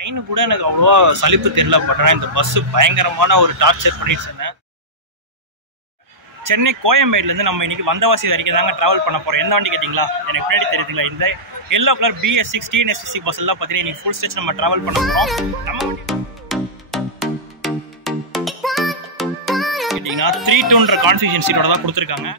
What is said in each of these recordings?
Train கூட எனக்கு அவ்வளோவா சலிப்பு தெரியல. பட் ஆனால் இந்த பஸ்ஸு பயங்கரமான ஒரு டார்ச்சர் பண்ணிட்டு இருந்தேன். சென்னை கோயம்பேடுலேருந்து நம்ம இன்றைக்கி வந்தவாசி வரைக்கும் தாங்க ட்ராவல் பண்ண போகிறோம். எந்த வண்டி கேட்டிங்களா? எனக்கு பின்னாடி தெரியுதுங்களா, இந்த yellow colour BS6 TNSTC bus எல்லாம் பார்த்தீங்கன்னா இன்றைக்கி ஃபுல் ஸ்ட்ரெச் நம்ம ட்ராவல் பண்ண போகிறோம். நம்ம வண்டி கேட்டிங்கன்னா 3-2ன்ற கான்ஃபிகரேஷன் சீட்டோட தான் கொடுத்துருக்காங்க.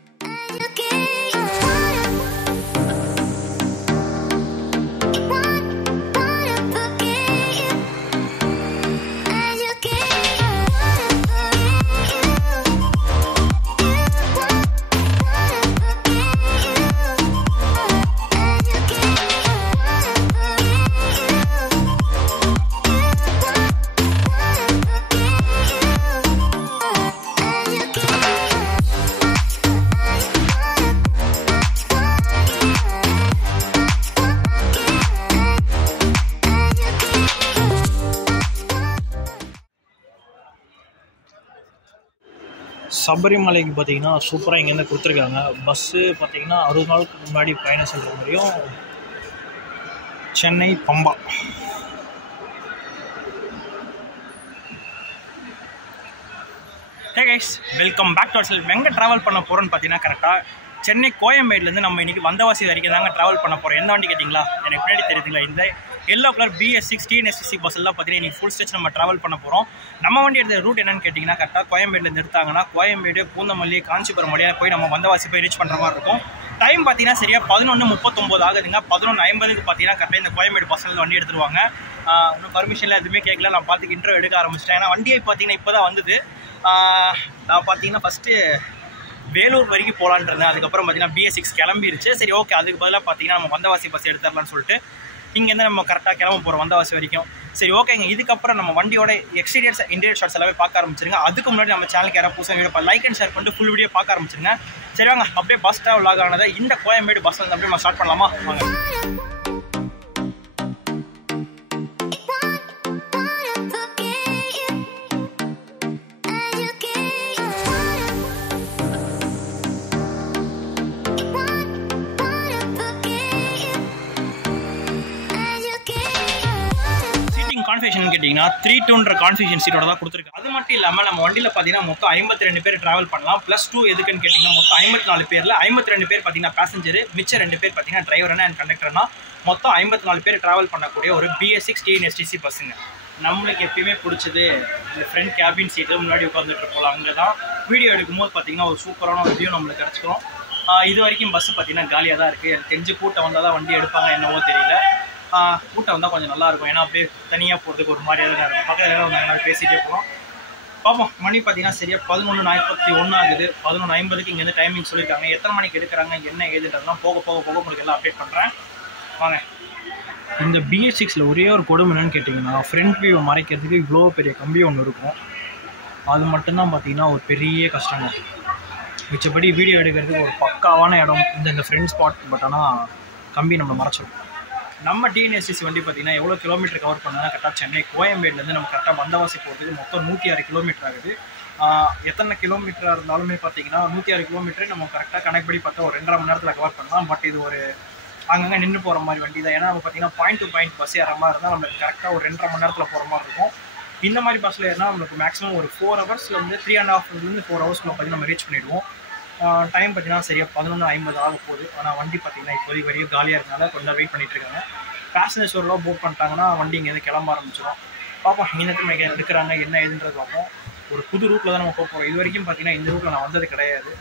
சபரிமலைக்கு பார்த்தீங்கன்னா சூப்பராக இங்கேருந்து கொடுத்துருக்காங்க. பஸ்ஸு பார்த்தீங்கன்னா 60 நாளுக்கு முன்னாடி பயணம் செல்கிற மாதிரியும் Chennai Pamba. Hey guys, welcome back to our self. எங்கே ட்ராவல் பண்ண போகிறோன்னு பார்த்தீங்கன்னா கரெக்டாக சென்னை கோயம்பேடுலேருந்து நம்ம இன்றைக்கி வந்தவாசி வரைக்கும் தாங்க ட்ராவல் பண்ண போகிறோம். எந்த வண்டி கேட்டிங்களா? எனக்கு பின்னாடி தெரியுதுங்களா, இந்த yellow colour BS6 TNSTC bus எல்லாம் பார்த்தீங்கன்னா இன்றைக்கி ஃபுல் ஸ்ட்ரெச் நம்ம ட்ராவல் பண்ண போகிறோம். நம்ம வண்டி எடுத்த ரூட் என்னன்னு கேட்டிங்கன்னா கரெக்டாக கோயம்பேடுலேருந்து எடுத்தாங்கன்னா கோயம்பேடு, பூந்தமல்லி, காஞ்சிபுரம் வழியாக போய் நம்ம வந்தவாசி போய் ரீச் பண்ணுற மாதிரி இருக்கும். டைம் பார்த்தீங்கன்னா சரியாக 11:39 ஆகுதுங்க. 11:50க்கு பார்த்தீங்கன்னா கரெக்டாக இந்த கோயம்பேடு பஸ்ஸில் வண்டி எடுத்துருவாங்க. இன்னும் பர்மிஷன்லாம் எதுவுமே கேட்கல. நான் பார்த்துக்கு இன்ட்ரோ எடுக்க ஆரம்பிச்சிட்டேன். ஏன்னா வண்டியை பார்த்தீங்கன்னா இப்போ தான் வந்தது. நான் பார்த்தீங்கன்னா ஃபஸ்ட்டு வேலூர் வரைக்கும் போகலான்னு இருந்தேன். அதுக்கப்புறம் பார்த்தீங்கன்னா BS6 கிளம்பிருச்சு. சரி ஓகே, அதுக்கு பதிலாக பார்த்தீங்கன்னா நம்ம வந்தவாசி பஸ் எடுத்துடலான்னு சொல்லிட்டு இங்கேருந்து நம்ம கரெக்டாக கிளம்ப போகிறோம் வந்தவாசி வரைக்கும். சரி ஓகேங்க, இதுக்கப்புறம் நம்ம வண்டியோட எக்ஸ்டீரியர்ஸ் இன்டீரியர் ஷாட்ஸ் எல்லாமே பார்க்க ஆரம்பிச்சிருங்க. அதுக்கு முன்னாடி நம்ம சேனலுக்கு யாராவது புதுசாக வீடியோ லைக் அண்ட் ஷேர் பண்ணிட்டு ஃபுல் வீடியோ பார்க்க ஆரம்பிச்சிருங்க. சரி வாங்க, அப்படியே பஸ் ட்ராவல் ஆகானதை இந்த கோயம்பேடு பஸ் வந்து அப்படியே நம்ம ஸ்டார்ட் பண்ணலாமா? வாங்க. கான்ஃபிகரேஷன் கேட்டிங்கன்னா 3-2ன்ற கான்ஃபிகரேஷன் சீட்டோட தான் கொடுத்துருக்கு. அது மட்டும் இல்லாமல் நம்ம வண்டியில் பார்த்தீங்கன்னா மொத்தம் 52 பேர் ட்ராவல் பண்ணலாம். +2 எதுக்குன்னு கேட்டிங்கன்னா மொத்தம் 54 பேரில் 52 பேர் பார்த்தீங்கன்னா பேசஞ்சரு, மிச்சம் 2 பேர் பார்த்தீங்கன்னா டிரைவர்னா அண்ட் கண்டக்டர்னா மொத்தம் 54 பேர் ட்ராவல் பண்ணக்கூடிய ஒரு BS6 TNSTC பஸ்ஸுங்க. நம்மளுக்கு எப்பயுமே பிடிச்சது இந்த ஃப்ரண்ட் கேபின் சீட்டில் முன்னாடி உட்காந்துட்டு போகலாம். அங்கே தான் வீடியோ எடுக்கும்போது பார்த்தீங்கன்னா ஒரு சூப்பரான ஒரு வியூ நம்மளுக்கு கிடச்சிக்கிறோம். இது வரைக்கும் பஸ்ஸு பார்த்தீங்கன்னா காலியாக தான் இருக்குது. எனக்கு தெரிஞ்சு கூட்டம் வந்தால் தான் வண்டி எடுப்பாங்க, என்னவோ தெரியல. கூட்டம் வந்தால் கொஞ்சம் நல்லாயிருக்கும். ஏன்னா அப்படியே தனியாக போகிறதுக்கு ஒரு மாதிரியாக தான் இருக்கும். பக்கத்தில் எல்லாம் வந்தாங்கன்னா பேசிகிட்டே போகிறோம். பார்ப்போம். மணி பார்த்தீங்கன்னா சரியாக 11:41 ஆகுது. 11:50க்கு இங்கேருந்து டைமிங் சொல்லியிருக்காங்க. எத்தனை மணிக்கு எடுக்கிறாங்க, என்ன ஏதுன்றதுலாம் போக போக போக உங்களுக்கு எல்லாம் அப்டேட் பண்ணுறேன். வாங்க. இந்த BS6ல் ஒரே ஒரு கொடுமை என்னன்னு கேட்டிங்கன்னா ஃப்ரண்ட் வியூவை மறைக்கிறதுக்கு இவ்வளோ பெரிய கம்பி ஒன்று இருக்கும். அது மட்டும்தான் பார்த்தீங்கன்னா ஒரு பெரிய கஷ்டங்க. மிச்சப்படி வீடியோ எடுக்கிறதுக்கு ஒரு பக்காவான இடம் இந்த ஃப்ரண்ட் ஸ்பாட். பட் ஆனால் கம்பி நம்ம மறைச்சிடும். நம்ம TNSTC வண்டி பார்த்திங்கன்னா எவ்வளோ கிலோமீட்டர் கவர் பண்ணால் கரெக்டாக சென்னை கோயம்பேடுலேருந்து நம்ம கரெக்டாக வந்தவாசி போகிறதுக்கு மொத்தம் 106 கிலோமீட்டர் ஆகுது. எத்தனை கிலோமீட்டராக இருந்தாலுமே பார்த்தீங்கன்னா 106 கிலோமீட்டர் நம்ம கரெக்டாக கணக்கு படி பார்த்தா ஒரு 2.5 மணி நேரத்தில் கவர் பண்ணலாம். பட் இது ஒரு அங்கங்கே நின்று போகிற மாதிரி வண்டி தான். ஏன்னா நம்ம பார்த்தீங்கன்னா பாயிண்ட் டு பாயிண்ட் பஸ் ஏற மாதிரி இருந்தால் நம்மளுக்கு கரெக்டாக ஒரு 2.5 மணி நேரத்தில் போகிற மாதிரி இருக்கும். இந்த மாதிரி பஸ்ஸில் ஏறினா நம்மளுக்கு மேக்ஸிமம் ஒரு 4 ஹவர்ஸ்லேருந்து 3.5 4 ஹவர்ஸ்க்குள்ள பார்த்தீங்கன்னா நம்ம ரீச் பண்ணிவிடுவோம். டைம் பார்த்தீங்கன்னா சரியாக 11:50 ஆக போகுது. ஆனால் வண்டி பார்த்தீங்கன்னா இப்போதைக்கு வரையும் காலியாக இருக்கனால கொஞ்சம் வெயிட் பண்ணிகிட்டு இருக்காங்க. பேசஞ்சர்ஸ் ஒரு புக் பண்ணிட்டாங்கன்னா வண்டி இங்கேருந்து கிளம்ப ஆரம்பிச்சிடும். பார்ப்போம் இன்னத்துக்கு இங்கே எடுக்கிறாங்க, என்ன ஏதுன்றது பார்ப்போம். ஒரு புது ரூட்டில் தான் நம்ம போக போகிறோம். இது வரைக்கும் பார்த்தீங்கன்னா இந்த ரூட்டில் நான் வந்தது கிடையாது.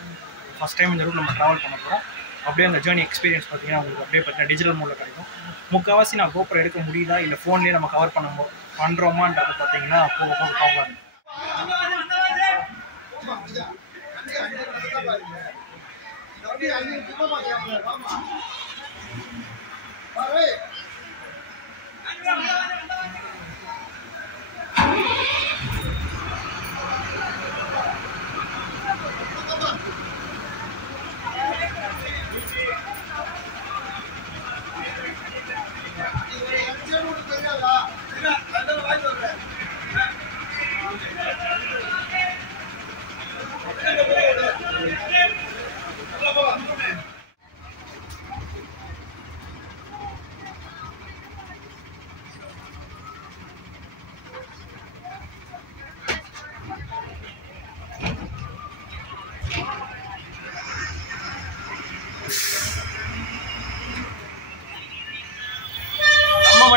ஃபஸ்ட் டைம் இந்த ரூட்டில் நம்ம ட்ராவல் பண்ண போகிறோம். அப்படியே அந்த ஜேர்னி எக்ஸ்பீரியன்ஸ் பார்த்தீங்கன்னா உங்களுக்கு அப்படியே பார்த்தீங்கன்னா டிஜிட்டல் மோடில் கிடைக்கும். முக்கால்வாசி நான் GoPro எடுக்க முடியுதா இல்லை ஃபோன்லேயே நம்ம கவர் பண்ணுறோமான்றது பார்த்தீங்கன்னா போக போக பார்ப்பாங்க.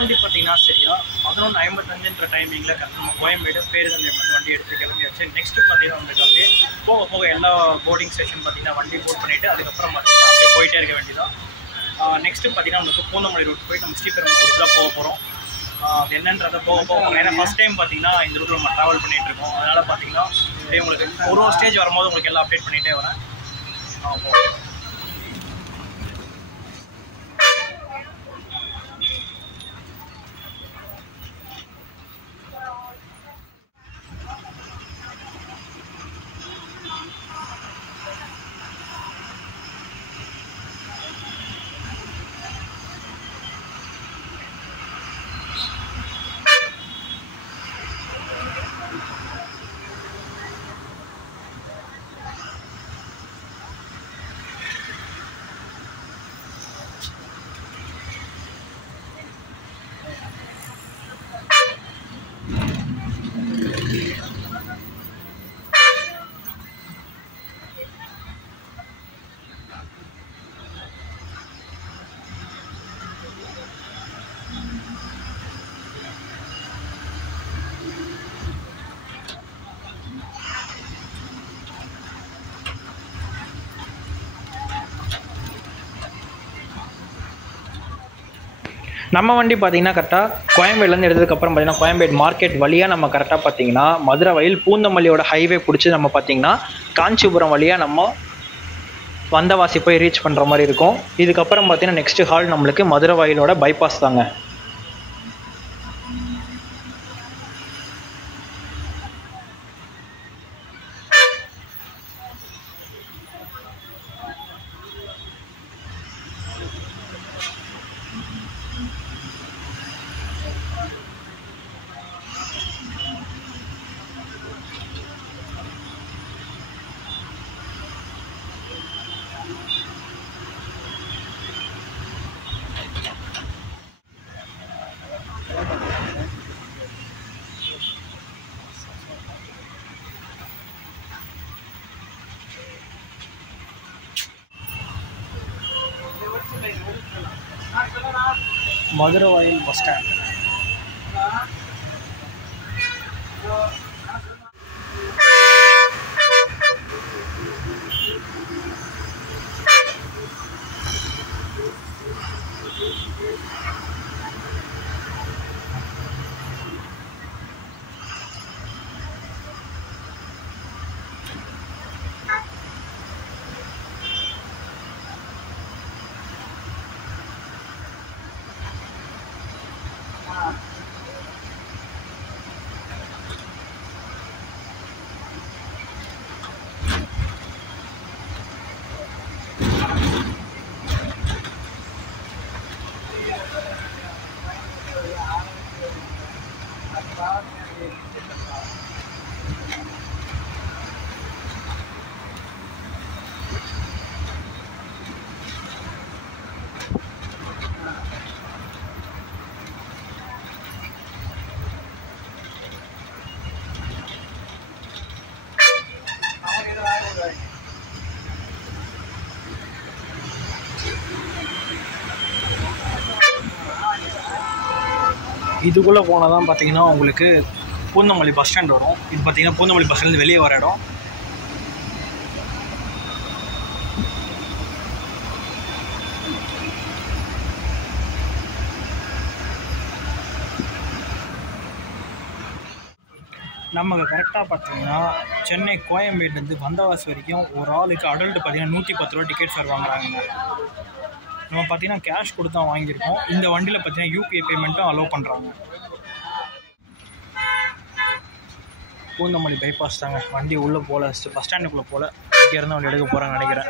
வண்டி பார்த்தீங்கன்னா சரியா 11:55 டைமிங்கில் நம்ம கோயம்பேடு பேருந்து நிலையம் வந்து வண்டி எடுத்து கிளம்பியாச்சு. நெக்ஸ்ட்டு பார்த்தீங்கன்னா வந்துட்டு அப்படியே போக போக எல்லா போர்டிங் ஸ்டேஷன் பார்த்தீங்கன்னா வண்டி போட் பண்ணிவிட்டு அதுக்கப்புறம் பார்த்தீங்கன்னா அப்படியே போயிட்டே இருக்க வேண்டியதான். நெக்ஸ்ட்டு பார்த்தீங்கன்னா நமக்கு பூந்தமல்லி ரூட் போய் நம்ம ஸ்ரீபெரும்புத்தூர் தான் போக போகிறோம். அது என்னன்றதை போக போகிறோம். ஏன்னா ஃபஸ்ட் டைம் பார்த்தீங்கன்னா இந்த ரூட்டில் நம்ம ட்ராவல் பண்ணிகிட்டு இருக்கோம். அதனால் பார்த்தீங்கன்னா உங்களுக்கு ஒரு ஸ்டேஜ் வரும்போது உங்களுக்கு எல்லாம் அப்டேட் பண்ணிகிட்டே வரேன். நம்ம வண்டி பார்த்தீங்கன்னா கரெக்டாக கோயம்பேடுலேருந்து எடுத்ததுக்கப்புறம் பார்த்தீங்கன்னா கோயம்பேடு மார்க்கெட் வழியாக நம்ம கரெக்டாக பார்த்தீங்கன்னா மதுரை வயல் பூந்தமல்லியோட ஹைவே பிடிச்சி நம்ம பார்த்தீங்கன்னா காஞ்சிபுரம் வழியாக நம்ம வந்தவாசி போய் ரீச் பண்ணுற மாதிரி இருக்கும். இதுக்கப்புறம் பார்த்தீங்கன்னா நெக்ஸ்ட் ஹால் நம்மளுக்கு மதுரை வயலோட பைபாஸ் தாங்க. மதுரை வயல் பஸ் ஸ்டாண்ட். இதுக்குள்ளே போனால் தான் பார்த்தீங்கன்னா உங்களுக்கு பூந்தமல்லி பஸ் ஸ்டாண்ட் வரும். இது பார்த்தீங்கன்னா பூந்தமல்லி பஸ் ஸ்டாண்ட் வெளியே வர இடம். நமக்கு கரெக்டாக பார்த்தீங்கன்னா சென்னை கோயம்பேடுலேருந்து வந்தவாசி வரைக்கும் ஒரு ஆளுக்கு அடல்ட்டு பார்த்தீங்கன்னா 110 ரூபா டிக்கெட் ஃபேர் வாங்குறாங்க. நம்ம பார்த்தீங்கன்னா கேஷ் கொடுத்து தான் வாங்கியிருக்கோம். இந்த வண்டியில் பார்த்தீங்கன்னா யூபிஐ பேமெண்ட்டும் அலோவ் பண்ணுறாங்க. பூந்தமல்லி பைபாஸ் தாங்க. வண்டி உள்ளே போகல, பஸ் ஸ்டாண்டுக்குள்ளே போகல. இங்கே இருந்து வண்டி எடுக்க போகிறாங்கன்னு நினைக்கிறேன்.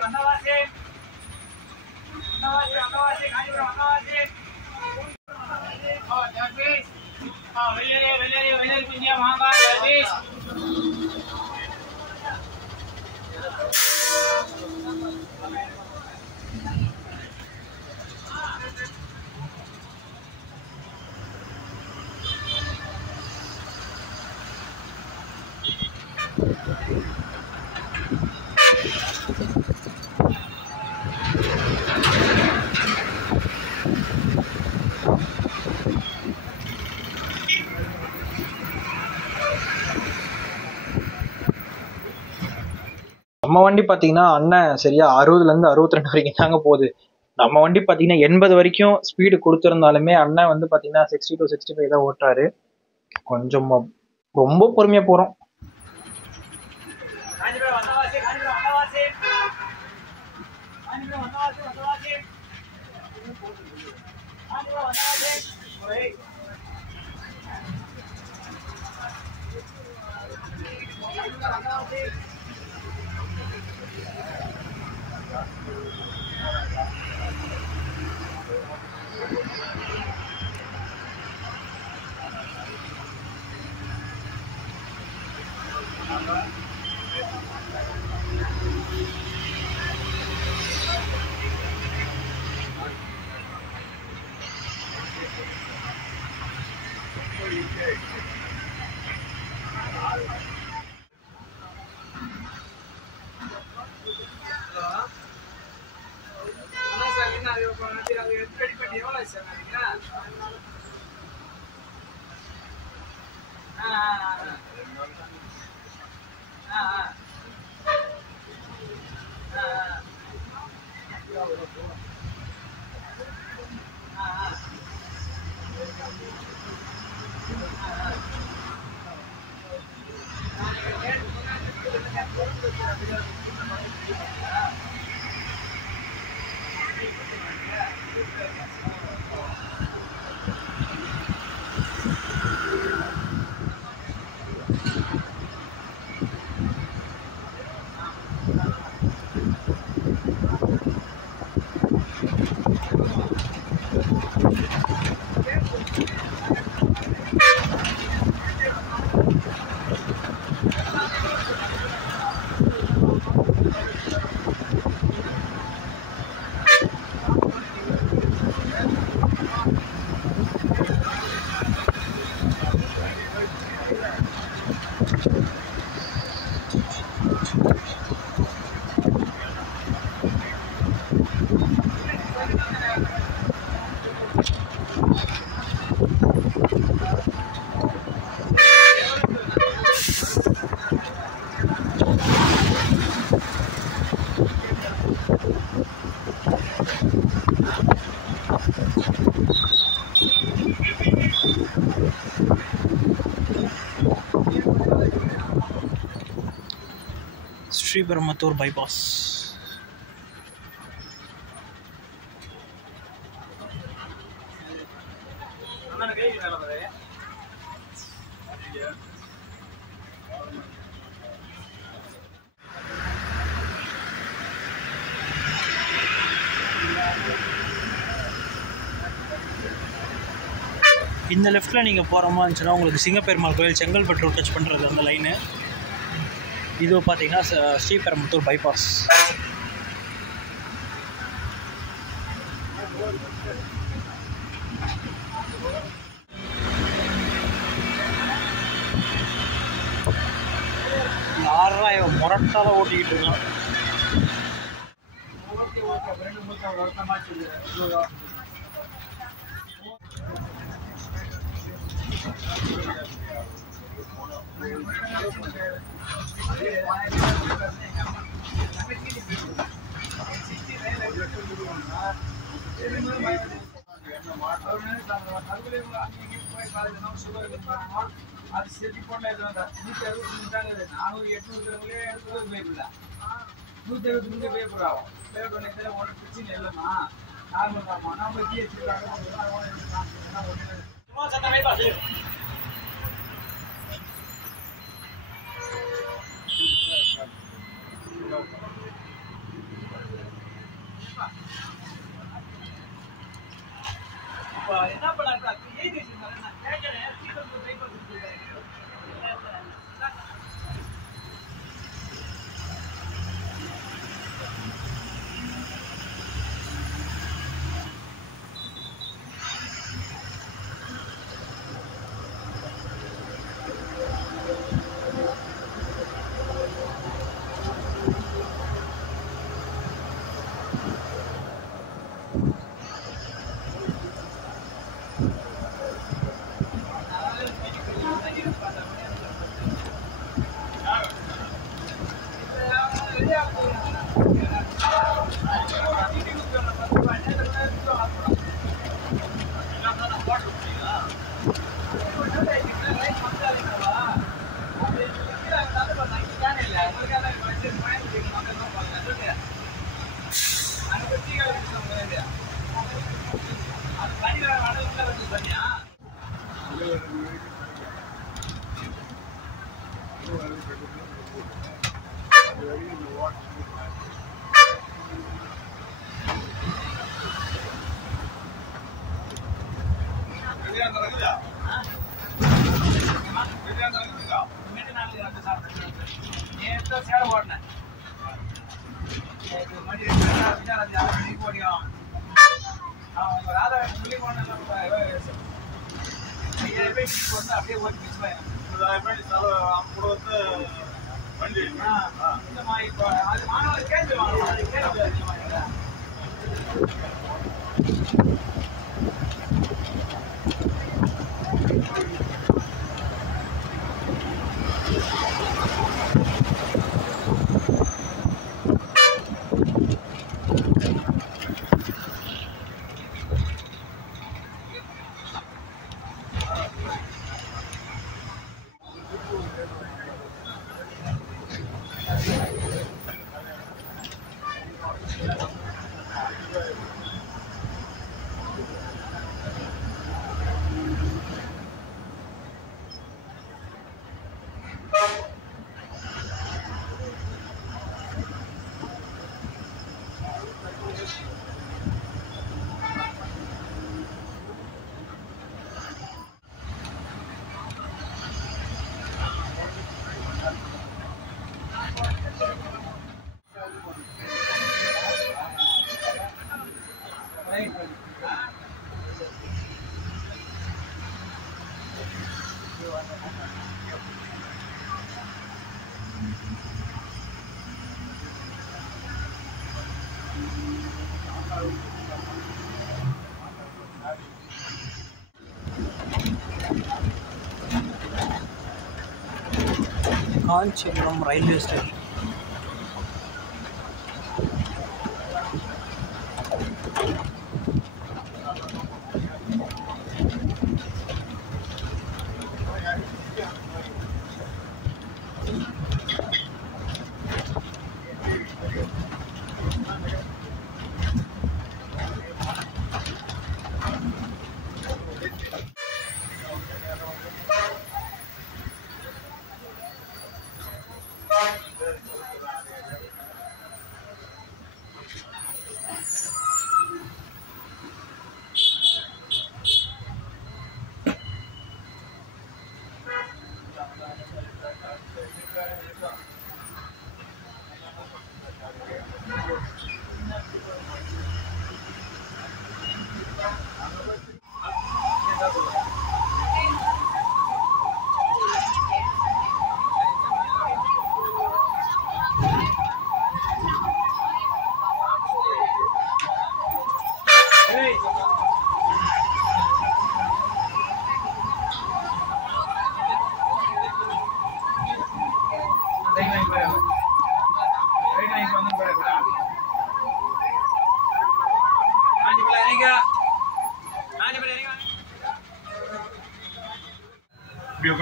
நம்ம வண்டி பார்த்தீங்கன்னா அண்ணன் சரியா 60லேருந்து 62 வரைக்கும் தாங்க போகுது. நம்ம வண்டி பார்த்தீங்கன்னா 80 வரைக்கும் ஸ்பீடு கொடுத்துருந்தாலுமே அண்ணன் வந்து பார்த்தீங்கன்னா 60 to 65 தான் ஓட்டுறாரு. கொஞ்சம் ரொம்ப பொறுமையாக போகிறோம். ஸ்ரீபெரும்புத்தூர் பைபாஸ். இந்த லெஃப்ட்டில் நீங்கள் போகிற மாதிரி இருந்துச்சுன்னா உங்களுக்கு சிங்கப்பெருமாள் கோயில் செங்கல்பட்டு ரூட் டச் பண்ணுறது அந்த லைனு. இது பார்த்தீங்கன்னா ஸ்ரீபெரும்புத்தூர் பைபாஸ். யாரா இவன் முரட்டால ஓட்டிக்கிட்டு இருக்கான். அது செஞ்சு போட்டா 160 400 800 பேப்பர் 160 பேப்பர் ஆகும். பேப்பர் ஒன்றும் பிரச்சனை இல்லைம்மா, நார்மல் தான்மா. நம்ம ஜிஎஸ்டி என்ன பண்ணாங்க அப்படியே ஓட்டி வச்சுப்பாங்க இப்போ அது மாணவர் கேள்வி வாங்கலாம். Kanchipuram railway station.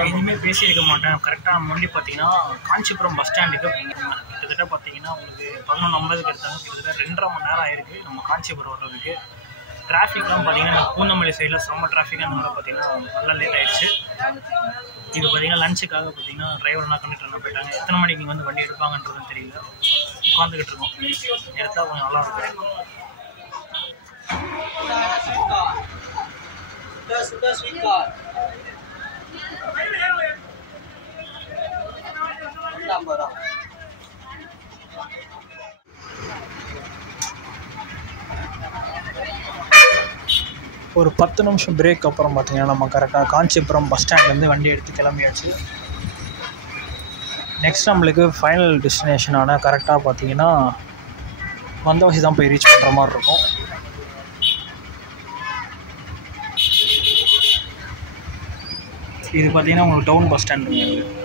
இனிமேல் பேசியிருக்க மாட்டேன். கரெக்டாக நம்ம வண்டி பார்த்தீங்கன்னா காஞ்சிபுரம் பஸ் ஸ்டாண்டுக்கு கிட்டத்தட்ட பார்த்தீங்கன்னா உங்களுக்கு 11:50க்கு எடுத்தாங்க. கிட்டத்தட்ட 2.5 மணி நேரம் ஆயிருக்கு நம்ம காஞ்சிபுரம் வர்றதுக்கு. டிராஃபிக்லாம் பார்த்தீங்கன்னா பூந்தமல்லி சைடில் செம்ம டிராஃபிக்காக பார்த்தீங்கன்னா நல்லா லேட் ஆகிடுச்சு. இது பார்த்தீங்கன்னா லஞ்சுக்காக பார்த்தீங்கன்னா டிரைவர்லாம் கண்டக்டர்லாம் போயிட்டாங்க. எத்தனை மணிக்கு இங்கே வந்து வண்டி எடுப்பாங்கன்றதும் தெரியல. உட்காந்துக்கிட்டு இருக்கோம். எடுத்தால் கொஞ்சம் நல்லா இருக்கும். ஒரு 10 நிமிஷம் பிரேக் அப்புறம் பார்த்தீங்கன்னா நம்ம கரெக்டாக காஞ்சிபுரம் பஸ் ஸ்டாண்ட்லேருந்து வண்டி எடுத்து கிளம்பியாச்சு. நெக்ஸ்ட் நம்மளுக்கு ஃபைனல் டெஸ்டினேஷனான கரெக்டாக பார்த்தீங்கன்னா வந்தவாசி தான் போய் ரீச் பண்ணுற மாதிரி இருக்கும். இது பார்த்தீங்கன்னா உங்களுக்கு டவுன் பஸ் ஸ்டாண்டுங்க.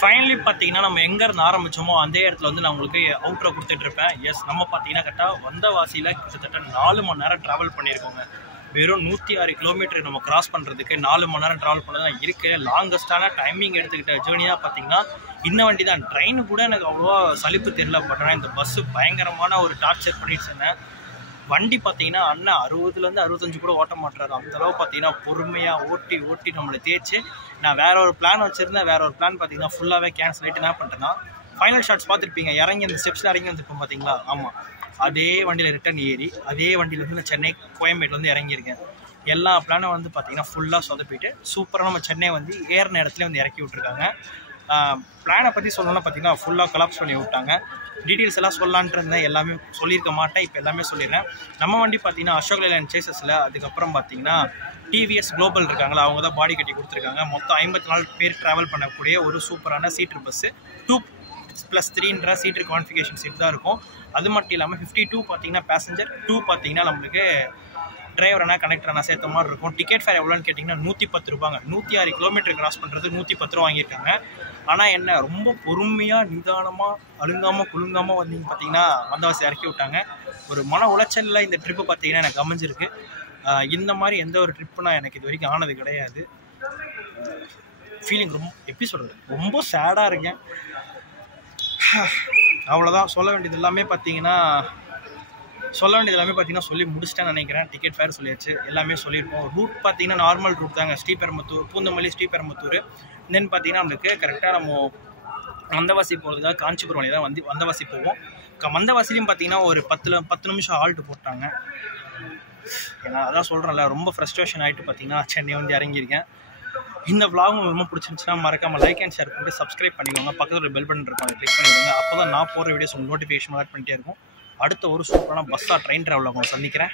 ஃபைனலி பார்த்தீங்கன்னா நம்ம எங்கேருந்து ஆரம்பித்தோமோ அதே இடத்துல வந்து நான் உங்களுக்கு அவுட்ரோ கொடுத்துட்ருப்பேன். எஸ், நம்ம பார்த்தீங்கன்னா கரெக்டாக வந்தவாசியில் கிட்டத்தட்ட 4 மணி நேரம் ட்ராவல் பண்ணியிருக்கோங்க. வெறும் 106 கிலோமீட்டர் நம்ம கிராஸ் பண்ணுறதுக்கு 4 மணி நேரம் ட்ராவல் பண்ண தான் இருக்குது. லாங்கஸ்ட்டான டைமிங் எடுத்துக்கிட்ட ஜேர்னியாக பார்த்தீங்கன்னா இந்த வண்டி தான். ட்ரெயின் கூட எனக்கு அவ்வளோவா சலிப்பு தெரியல. பட் ஆனால் இந்த பஸ்ஸு பயங்கரமான ஒரு டார்ச்சர் பண்ணிட்டு இருந்தேன். வண்டி பார்த்தீங்கன்னா அண்ணன் 60லேருந்து 65 கூட ஓட்ட மாட்டுறாரு. அந்தளவு பார்த்தீங்கன்னா பொறுமையாக ஓட்டி நம்மளை தேய்ச்சி நான் வேற ஒரு பிளான் வச்சுருந்தேன். வேற ஒரு பிளான் பார்த்தீங்கன்னா ஃபுல்லாகவே கேன்சல் ஆகிட்டு என்ன பண்ணிட்டேன்னா, ஃபைனல் ஷாட்ஸ் பார்த்துருப்பீங்க. இறங்கி அந்த ஸ்டெப்ஸில் இறங்கி வந்துருப்போம் பார்த்தீங்களா? ஆமாம், அதே வண்டியில் ரிட்டர்ன் ஏறி அதே வண்டியில் வந்து நான் சென்னை கோயம்பேட்டில் இறங்கியிருக்கேன். எல்லா பிளானும் வந்து பார்த்தீங்கன்னா ஃபுல்லாக சொதப்பிட்டு சூப்பராக நம்ம சென்னை வந்து ஏறின இடத்துல வந்து இறக்கி விட்ருக்காங்க. பிளானை பற்றி சொல்லணும்னா பார்த்தீங்கன்னா ஃபுல்லாக கொலாப்ஸ் பண்ணி விட்டாங்க. டீட்டெயில்ஸ் எல்லாம் சொல்லலான்ட்டு இருந்தேன், எல்லாமே சொல்லியிருக்க மாட்டேன். இப்போ எல்லாமே சொல்லிடுறேன். நம்ம வண்டி பார்த்தீங்கன்னா அசோக் லேலண்ட் சேசஸில், அதுக்கப்புறம் பார்த்தீங்கன்னா டிவிஎஸ் குளோபல் இருக்காங்களா, அவங்க தான் பாடி கட்டி கொடுத்துருக்காங்க. மொத்தம் 54 பேர் ட்ராவல் பண்ணக்கூடிய ஒரு சூப்பரான சீட்ரு பஸ்ஸு. 2+3ன்ற சீட்ரு கான்ஃபிகரேஷன் சீட் தான் இருக்கும். அது மட்டும் இல்லாமல் 52 பார்த்தீங்கன்னா பேசஞ்சர், 2 பார்த்தீங்கன்னா நம்மளுக்கு டிரைவரானா கனெக்டரானா சேர்த்த மாதிரி இருக்கும். டிக்கெட் ஃபேர் எவ்வளோன்னு கேட்டிங்கன்னா 110 ரூபாங்க. 106 கிலோமீட்டர் கிராஸ் பண்ணுறது 110 ரூபா வாங்கியிருக்காங்க. ஆனால் என்ன ரொம்ப பொறுமையாக நிதானமாக அழுங்காமல் குலுங்காமல் வந்தீங்க பார்த்தீங்கன்னா வந்தவாசி இறக்கி விட்டாங்க. ஒரு மன உளைச்சலில் இந்த ட்ரிப்பு பார்த்தீங்கன்னா எனக்கு அமைஞ்சிருக்கு. இந்த மாதிரி எந்த ஒரு ட்ரிப்புனா எனக்கு இது வரைக்கும் ஆனது கிடையாது. ஃபீலிங் ரொம்ப எப்படி சொல்கிறது, ரொம்ப சேடாக இருக்கேன். அவ்வளோதான் சொல்ல வேண்டியது எல்லாமே பார்த்தீங்கன்னா சொல்லி முடிச்சிட்டேன்னு நினைக்கிறேன். டிக்கெட் ஃபேர் சொல்லியாச்சு, எல்லாமே சொல்லியிருக்கோம். ரூட் பார்த்தீங்கன்னா நார்மல் ரூட் தாங்க. ஸ்ரீபெரும்புத்தூர், பூந்தமல்லி, ஸ்ரீபெரும்புத்தூர். தென் பார்த்தீங்கன்னா நம்மளுக்கு கரெக்டாக நம்ம வந்தவாசி போகிறதுக்காக காஞ்சிபுரம் வழி தான் வந்தவாசி போவோம். வந்தவாசிலையும் பார்த்தீங்கன்னா ஒரு 10 நிமிஷம் ஹால்ட்டு போட்டாங்க. ஏன்னா அதான் சொல்கிறேன்ல, ரொம்ப ஃப்ரஸ்ட்ரேஷன் ஆகிட்டு பார்த்தீங்கன்னா சென்னை வந்து இறங்கியிருக்கேன். இந்த vlog உங்களுக்கு ரொம்ப பிடிச்சிருந்துச்சுன்னா மறக்காமல் லைக் அண்ட் ஷேர் பண்ணிட்டு சப்ஸ்கிரைப் பண்ணிக்கோங்க. பக்கத்தில் பெல் பட்டன் இருக்கும், அதை கிளிக் பண்ணிடுங்க. அப்போ தான் நான் போகிற வீடியோஸ் உங்களுக்கு நோட்டிஃபிகேஷன் ஆட் பண்ணிட்டே இருக்கும். அடுத்த ஒரு சூப்பரான பஸ்ஸாக ட்ரெயின் ட்ராவலில் உங்களை சந்திக்கிறேன்.